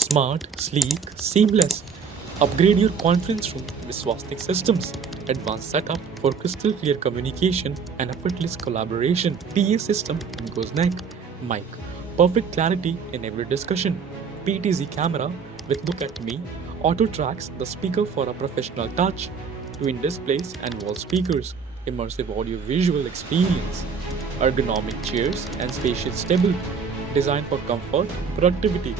Smart, sleek, seamless. Upgrade your conference room with Swastikk Systems. Advanced setup for crystal clear communication and effortless collaboration. PA system Gooseneck mic. Perfect clarity in every discussion. PTZ camera with look at me. Auto tracks the speaker for a professional touch. Twin displays and wall speakers. Immersive audio visual experience. Ergonomic chairs and spacious table. Designed for comfort, productivity.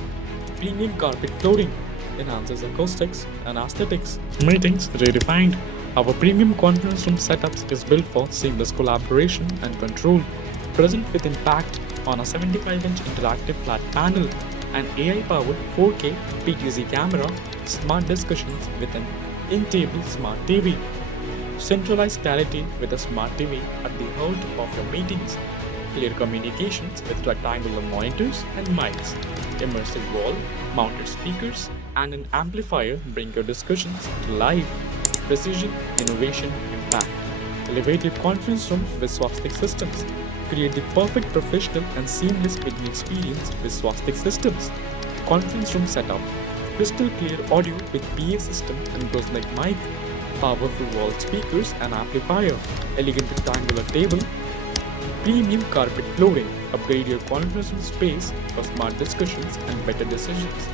Premium carpet flooring enhances acoustics and aesthetics. Meetings redefined. Our premium conference room setups is built for seamless collaboration and control. Present with impact on a 75-inch interactive flat panel, an AI-powered 4K PTZ camera, smart discussions with an in-table smart TV. Centralized clarity with a smart TV at the heart of your meetings. Clear communications with rectangular monitors and mics. Immersive wall-mounted speakers and an amplifier bring your discussions to life. Precision, innovation, impact. Elevate your conference room with Swastikk Systems. Create the perfect professional and seamless meeting experience with Swastikk Systems. Conference room setup. Crystal clear audio with PA system and Gooseneck mic. Powerful wall speakers and amplifier. Elegant rectangular table. Premium carpet flooring. Upgrade your conference room space for smart discussions and better decisions.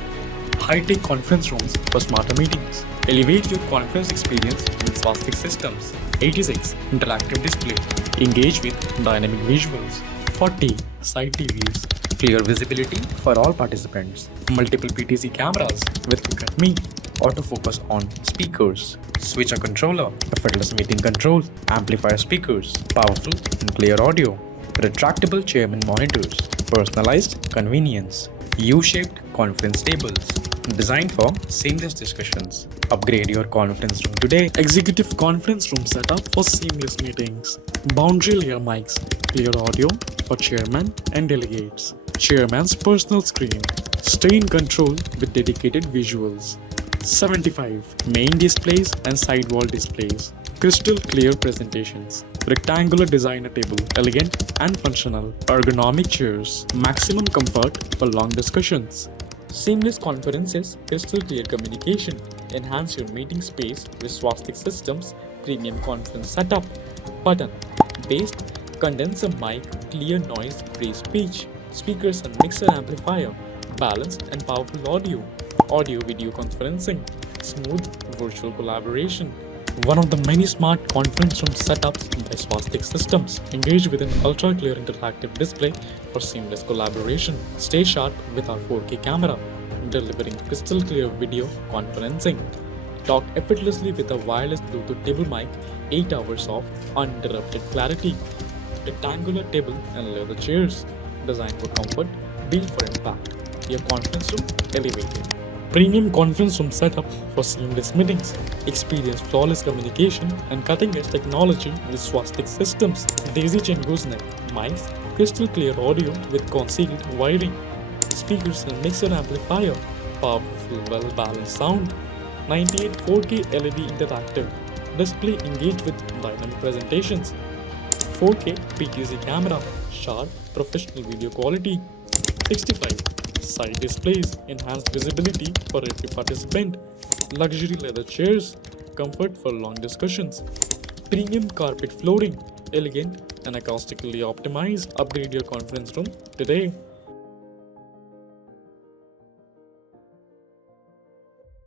High-tech conference rooms for smarter meetings. Elevate your conference experience with Swastikk Systems. 86 interactive display. Engage with dynamic visuals. 40 side TVs. Clear visibility for all participants. Multiple PTZ cameras with look at me. Autofocus on speakers. Switcher controller. Effortless meeting control. Amplifier speakers. Powerful and clear audio. Retractable chairman monitors. Personalized convenience. U-shaped conference tables. Designed for seamless discussions. Upgrade your conference room today. Executive conference room setup for seamless meetings. Boundary layer mics. Clear audio for chairman and delegates. Chairman's personal screen. Stay in control with dedicated visuals. 75 main displays and sidewall displays. Crystal clear presentations. Rectangular designer table, elegant and functional. Ergonomic chairs. Maximum comfort for long discussions. Seamless conferences, crystal clear communication. Enhance your meeting space with Swastikk Systems premium conference setup. Button based condenser mic, clear noise free speech. Speakers and mixer amplifier. Balanced and powerful audio. Audio video conferencing. Smooth virtual collaboration. One of the many smart conference room setups by Swastikk Systems. Engage with an ultra-clear interactive display for seamless collaboration. Stay sharp with our 4K camera, delivering crystal clear video conferencing. Talk effortlessly with a wireless Bluetooth table mic, 8 hours of uninterrupted clarity. Rectangular table and leather chairs, designed for comfort, built for impact. Your conference room elevated. Premium conference room setup for seamless meetings. Experience flawless communication and cutting-edge technology with Swastikk Systems. Daisy Chain Gooseneck mics, crystal clear audio with concealed wiring. Speakers and mixer amplifier. Powerful, well-balanced sound. 98 4K LED interactive display engaged with dynamic presentations. 4K PTZ camera. Sharp, professional video quality. 65 side displays, enhanced visibility for every participant. Luxury leather chairs, comfort for long discussions. Premium carpet flooring, elegant and acoustically optimized. Upgrade your conference room today.